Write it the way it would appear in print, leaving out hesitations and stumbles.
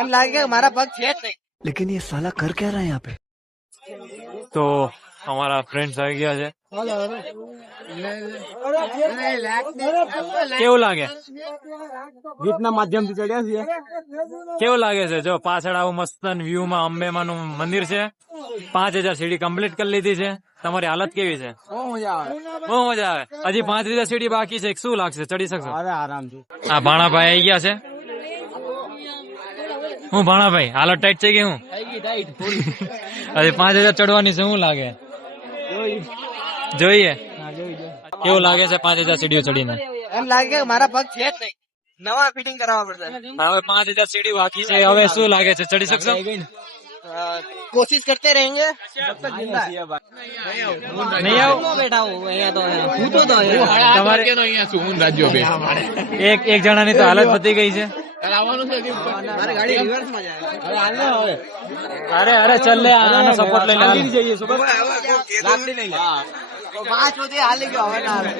એમ લાગે કે મારા પગ છે જ નહીં. लेकिन ये साला कर क्या रहा है यहाँ पे? તો અમારા ફ્રેન્ડ્સ આવી ગયા છે. કેવું લાગે? ગીતના માધ્યમથી ચડ્યા છીએ. કેવું લાગે છે? જો પાછળ આવું મસ્ત વ્યૂ માં અંબેમાં નું મંદિર છે. 5000 સીડી કમ્પ્લીટ કરી લીધી છે. તમારી હાલત કેવી છે? બહુ મજા આવે. બહુ મજા આવે. હજી 5000 સીડી બાકી છે. શું લાગશે? ચડી શકશો? અરે આરામથી. આ ભાણાભાઈ આવી ગયા છે. હું ભાણાભાઈ હાલત ટાઈટ છે કે હું? હજી 5000 ચડવાની છે. શું લાગે? જોઈએ કેવું લાગે છે 5000 સીડીઓ ચડીને? એમ લાગે કે મારા પગ છે જ નહીં. નવા ફિટિંગ કરાવવા પડશે. હવે 5000 સીડી બાકી છે. હવે શું લાગે છે? ચડી શકશો? કોશિશ કરते रहेंगे जब तक जिंदा है. નહીં આવું? બેઠા હું અહીંયા તો હું તો તમારે એક જણાની તો હાલત બધી ગઈ છે. મારી ગાડી રિવર્સ માં જાય. અરે ચલ લે આનો સપોર્ટ લઈને હાલ. લાકડી નહીં. 5 સુધી હાલી ગયો હવે ના આવે.